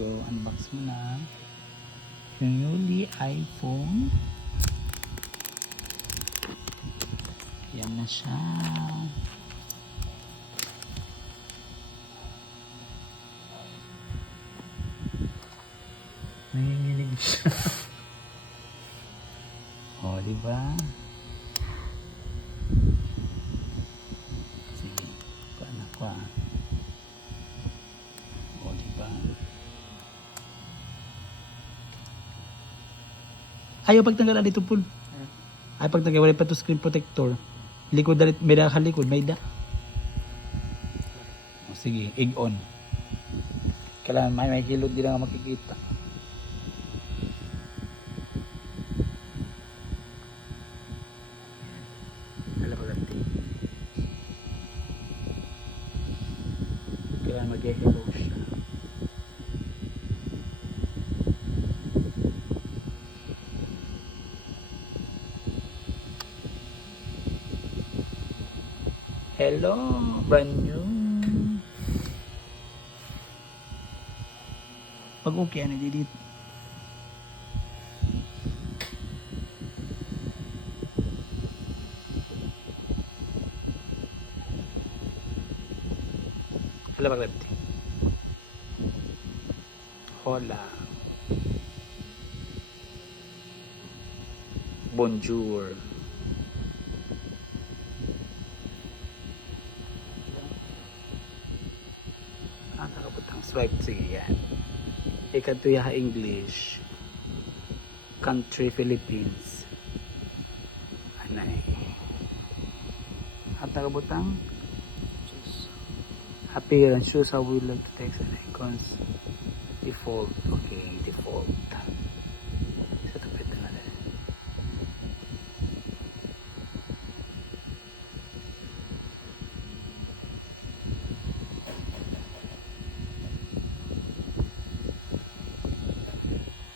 go. Unbox mo na. Yung newly iPhone. Yan na siya. Nanginginig siya. O, diba? Sige. Kuha na, kuha. O, diba? Ayaw pagtanggal dito po. Ay pagtanggal wala pa to screen protector. Likod dalit, may nakalikod, may da. O, sige, egg on. Kailangan may hilod din nga makikita. Kailangan mag-hello siya. Hello, brand new. Pag okay, ano dito? Hala pag-left. Hola. Bonjour. Nakaputang swipe. Sige yan. Ikatuya English. Country Philippines. Anay. At nakabutang appearance shows how we like to text and icons. Default. Okay.